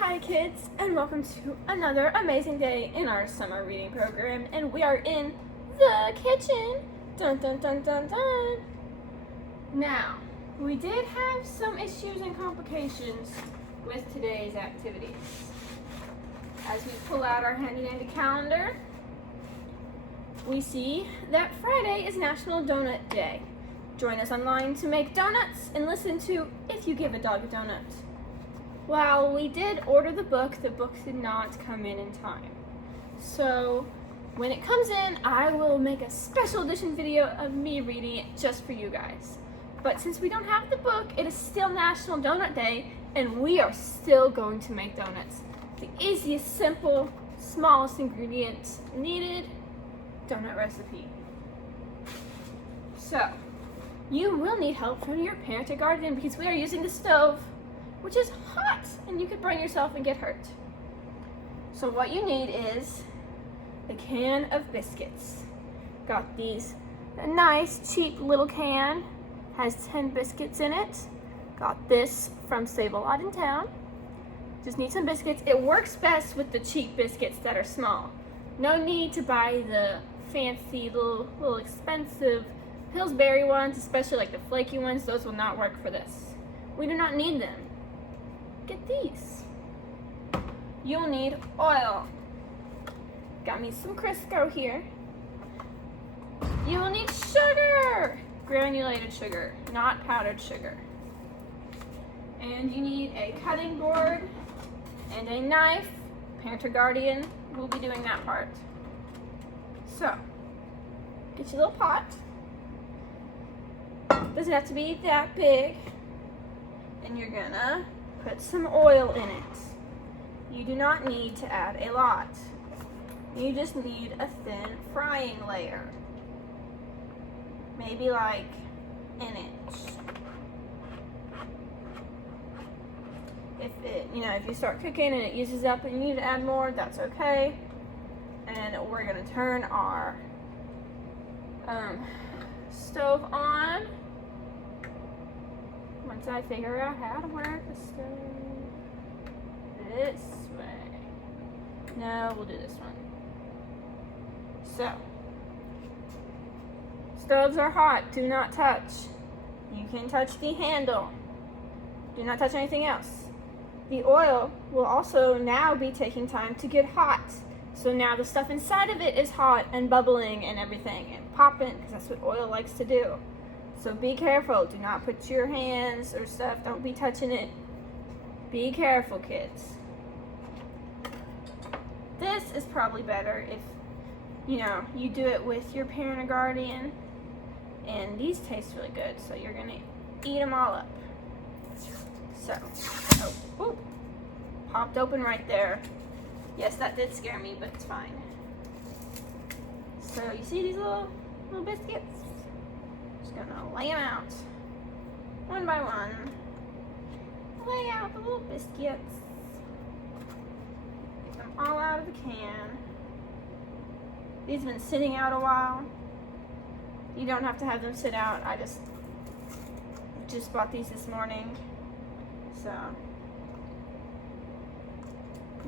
Hi kids, and welcome to another amazing day in our summer reading program, and we are in the kitchen. Dun dun dun dun dun. Now, we did have some issues and complications with today's activities. As we pull out our handy dandy calendar, we see that Friday is National Donut Day. Join us online to make donuts and listen to If You Give a Dog a Donut. While we did order the book did not come in time. So when it comes in, I will make a special edition video of me reading it just for you guys. But since we don't have the book, it is still National Donut Day, and we are still going to make donuts. The easiest, simple, smallest ingredients needed donut recipe. So, you will need help from your parent or guardian because we are using the stove, which is hot, and you could burn yourself and get hurt. So what you need is a can of biscuits. Got a nice cheap little can, has 10 biscuits in it. Got this from Save-A-Lot in town. Just need some biscuits. It works best with the cheap biscuits that are small. No need to buy the fancy little expensive Pillsbury ones, especially like the flaky ones. Those will not work for this. We do not need them. Get these. You'll need oil. Got me some Crisco here. You will need sugar. Granulated sugar, not powdered sugar. And you need a cutting board and a knife. Parent or guardian will be doing that part. So, get your little pot. Doesn't have to be that big. And you're gonna put some oil in it. You do not need to add a lot. You just need a thin frying layer. Maybe like an inch. If you start cooking and it uses up and you need to add more, that's okay. And we're gonna turn our stove on. Once I figure out how to work the stove this way. No, we'll do this one. So, stoves are hot. Do not touch. You can touch the handle. Do not touch anything else. The oil will also now be taking time to get hot. So now the stuff inside of it is hot and bubbling and everything and popping, because that's what oil likes to do. So be careful. Do not put your hands or stuff. Don't be touching it. Be careful, kids. This is probably better if, you do it with your parent or guardian. And these taste really good, so you're going to eat them all up. So, popped open right there. Yes, that did scare me, but it's fine. So, you see these little biscuits? Just gonna lay them out one by one. Lay out the little biscuits. Get them all out of the can. These have been sitting out a while. You don't have to have them sit out. I just bought these this morning. So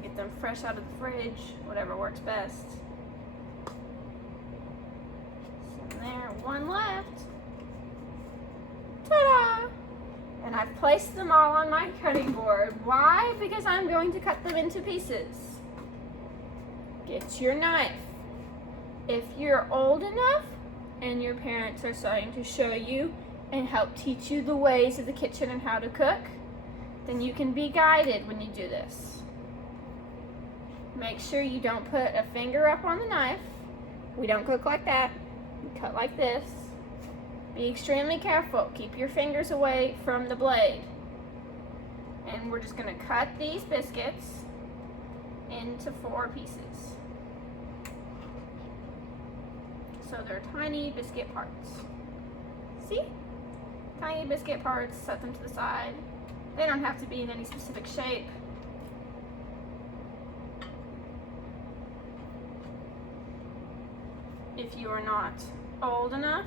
get them fresh out of the fridge, whatever works best. So there, one left. Ta-da! And I've placed them all on my cutting board. Why? Because I'm going to cut them into pieces. Get your knife. If you're old enough and your parents are starting to show you and help teach you the ways of the kitchen and how to cook, then you can be guided when you do this. Make sure you don't put a finger up on the knife. We don't cook like that. We cut like this. Be extremely careful. Keep your fingers away from the blade. And we're just going to cut these biscuits into 4 pieces. So they're tiny biscuit parts. See? Tiny biscuit parts, set them to the side. They don't have to be in any specific shape. If you are not old enough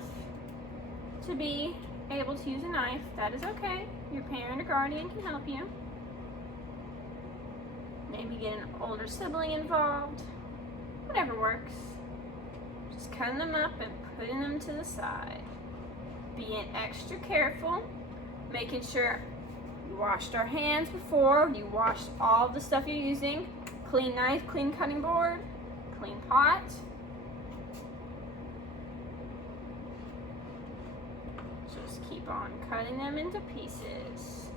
to be able to use a knife, that is okay. Your parent or guardian can help you. Maybe get an older sibling involved. Whatever works. Just cutting them up and putting them to the side. Being extra careful, making sure you washed our hands before, you washed all the stuff you're using. Clean knife, clean cutting board, clean pot. Just keep on cutting them into pieces.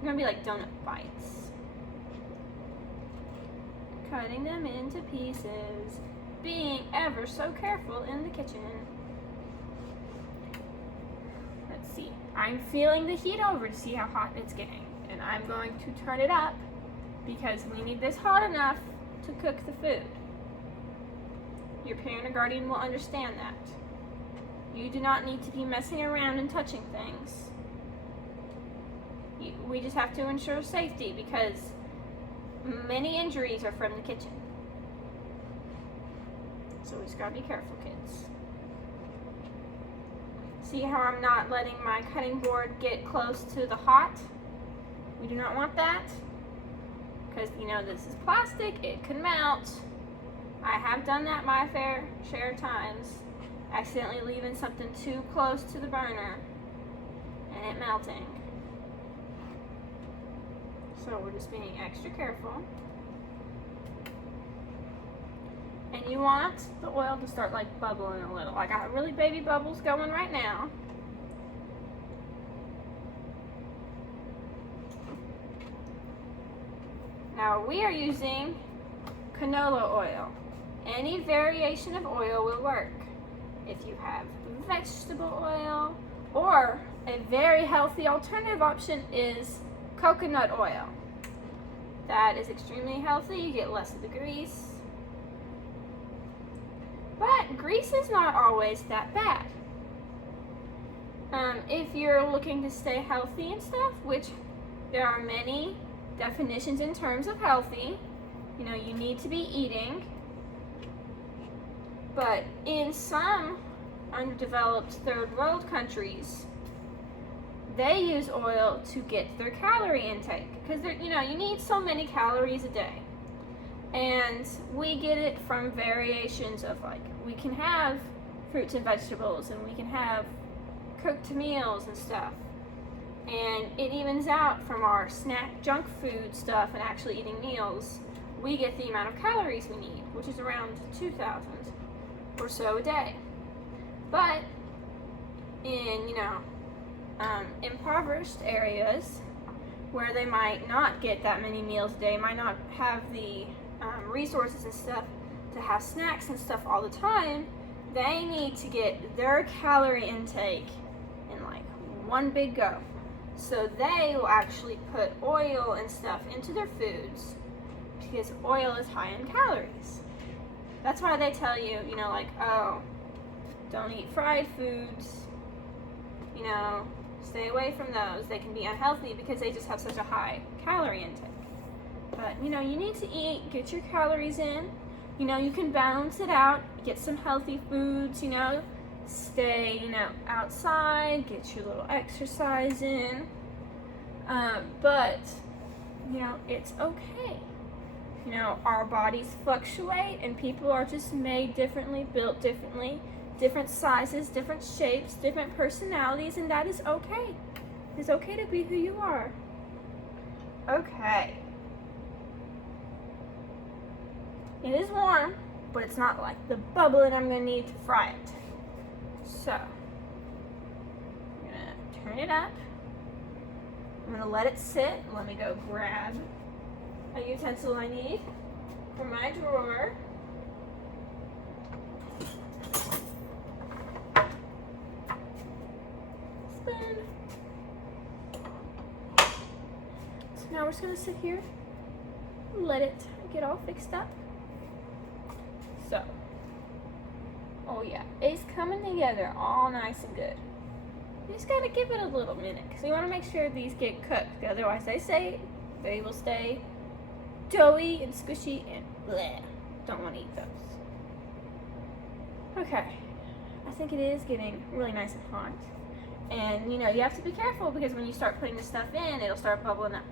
They're gonna be like donut bites. Cutting them into pieces. Being ever so careful in the kitchen. Let's see. I'm feeling the heat over to see how hot it's getting. And I'm going to turn it up because we need this hot enough to cook the food. Your parent or guardian will understand that. You do not need to be messing around and touching things. We just have to ensure safety because many injuries are from the kitchen. So we just gotta be careful, kids. See how I'm not letting my cutting board get close to the hot? We do not want that. Because, you know, this is plastic, it can melt. I have done that my fair share of times. Accidentally leaving something too close to the burner and it melting. So we're just being extra careful. And you want the oil to start like bubbling a little. I got really baby bubbles going right now. Now we are using canola oil. Any variation of oil will work. If you have vegetable oil, or a very healthy alternative option is coconut oil. That is extremely healthy. You get less of the grease. But grease is not always that bad. If you're looking to stay healthy and stuff, which there are many definitions in terms of healthy, you know, you need to be eating. But in some underdeveloped third world countries, they use oil to get their calorie intake because you know, you need so many calories a day. And we get it from variations of like, we can have fruits and vegetables and we can have cooked meals and stuff. And it evens out from our snack junk food stuff and actually eating meals. We get the amount of calories we need, which is around 2,000 or so a day. But in, you know, impoverished areas where they might not get that many meals a day, might not have the resources and stuff to have snacks and stuff all the time, they need to get their calorie intake in like one big go. So they will actually put oil and stuff into their foods because oil is high in calories. That's why they tell you, you know, like, oh, don't eat fried foods, you know, stay away from those. They can be unhealthy because they just have such a high calorie intake. But, you know, you need to eat, get your calories in. You know, you can balance it out, get some healthy foods, you know, stay, you know, outside, get your little exercise in. But, you know, it's okay. You know, our bodies fluctuate and people are just made differently, built differently, different sizes, different shapes, different personalities, and that is okay. It's okay to be who you are. Okay. It is warm, but it's not like the bubbling I'm going to need to fry it. So, I'm going to turn it up. I'm going to let it sit. Let me go grab a utensil I need from my drawer. Spoon. So now we're just going to sit here and let it get all fixed up. So, oh yeah, it's coming together all nice and good. You just gotta give it a little minute because we want to make sure these get cooked. Otherwise, they will stay doughy and squishy and bleh. Don't want to eat those. Okay, I think it is getting really nice and hot. And you know, you have to be careful because when you start putting the stuff in, it'll start bubbling up.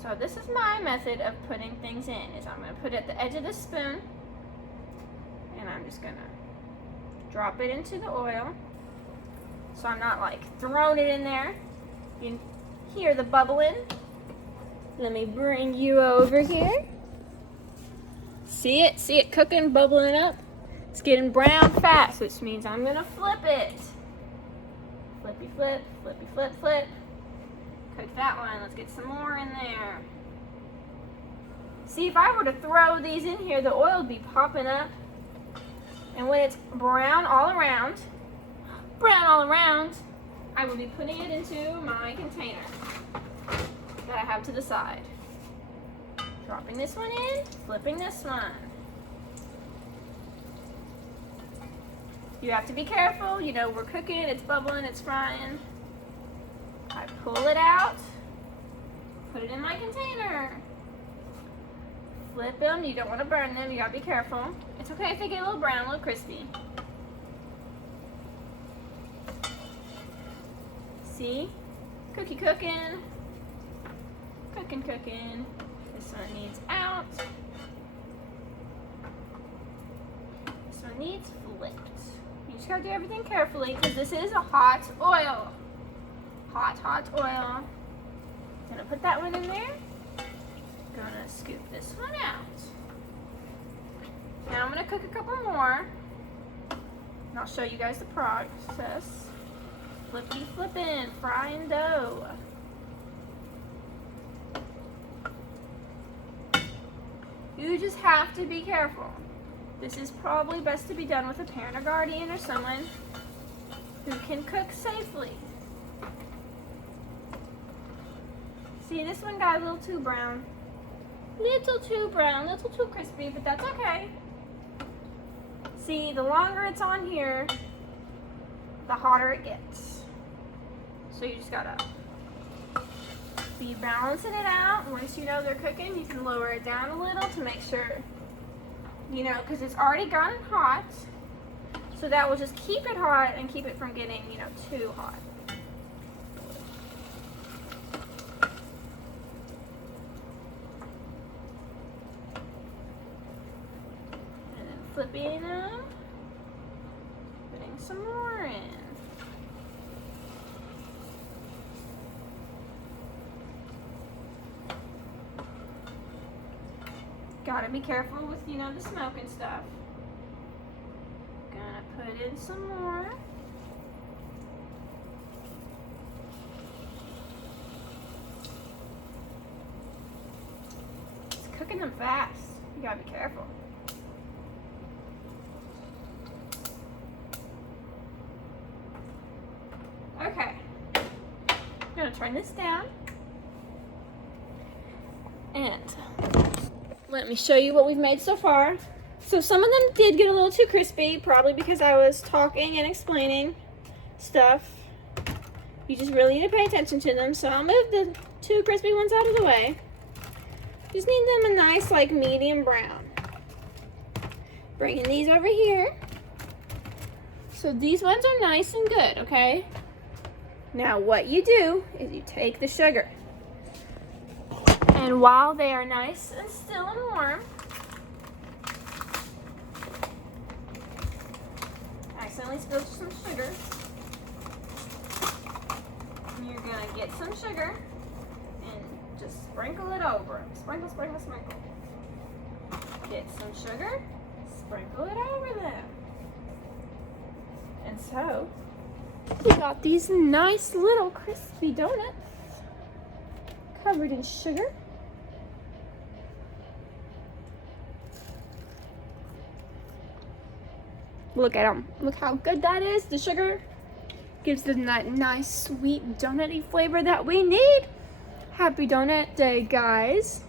So this is my method of putting things in, is I'm going to put it at the edge of the spoon, and I'm just going to drop it into the oil. So I'm not like throwing it in there. You can hear the bubbling. Let me bring you over here. See it? See it cooking, bubbling up? It's getting brown fast, which means I'm going to flip it. Flippy flip, flippy flip, flip. Cook that one. Let's get some more in there. See, if I were to throw these in here, the oil would be popping up. And when it's brown all around, I will be putting it into my container that I have to the side. Dropping this one in, flipping this one. You have to be careful. You know, we're cooking, it's bubbling, it's frying. I pull it out, put it in my container. Flip them. You don't want to burn them. You gotta be careful. It's okay if they get a little brown, a little crispy. See? Cookie cooking. Cooking, cooking. This one needs out. This one needs flipped. You just gotta do everything carefully because this is a hot oil. Hot, hot oil. Gonna put that one in there. Gonna scoop this one out. Now I'm gonna cook a couple more. And I'll show you guys the process. Flippy flipping, frying dough. You just have to be careful. This is probably best to be done with a parent or guardian or someone who can cook safely. See, this one got a little too brown. Little too brown, little too crispy, but that's okay. See, the longer it's on here, the hotter it gets. So you just gotta be balancing it out. Once you know they're cooking, you can lower it down a little to make sure, you know, because it's already gotten hot. So that will just keep it hot and keep it from getting, you know, too hot. And then flipping them, putting some more in. Gotta be careful with, you know, the smoke and stuff. Gonna put in some more. It's cooking them fast. You gotta be careful. Okay. I'm gonna turn this down. And let me show you what we've made so far. So some of them did get a little too crispy, probably because I was talking and explaining stuff. You just really need to pay attention to them. So I'll move the two crispy ones out of the way. Just need them a nice, like, medium brown. Bringing these over here. So these ones are nice and good, okay? Now what you do is you take the sugar. And while they are nice and still and warm, I accidentally spilled some sugar. And you're gonna get some sugar and just sprinkle it over. Sprinkle, sprinkle, sprinkle. Get some sugar, sprinkle it over them. And so, we got these nice little crispy donuts covered in sugar. Look at them. Look how good that is. The sugar gives them that nice, sweet, donut-y flavor that we need. Happy Donut Day, guys.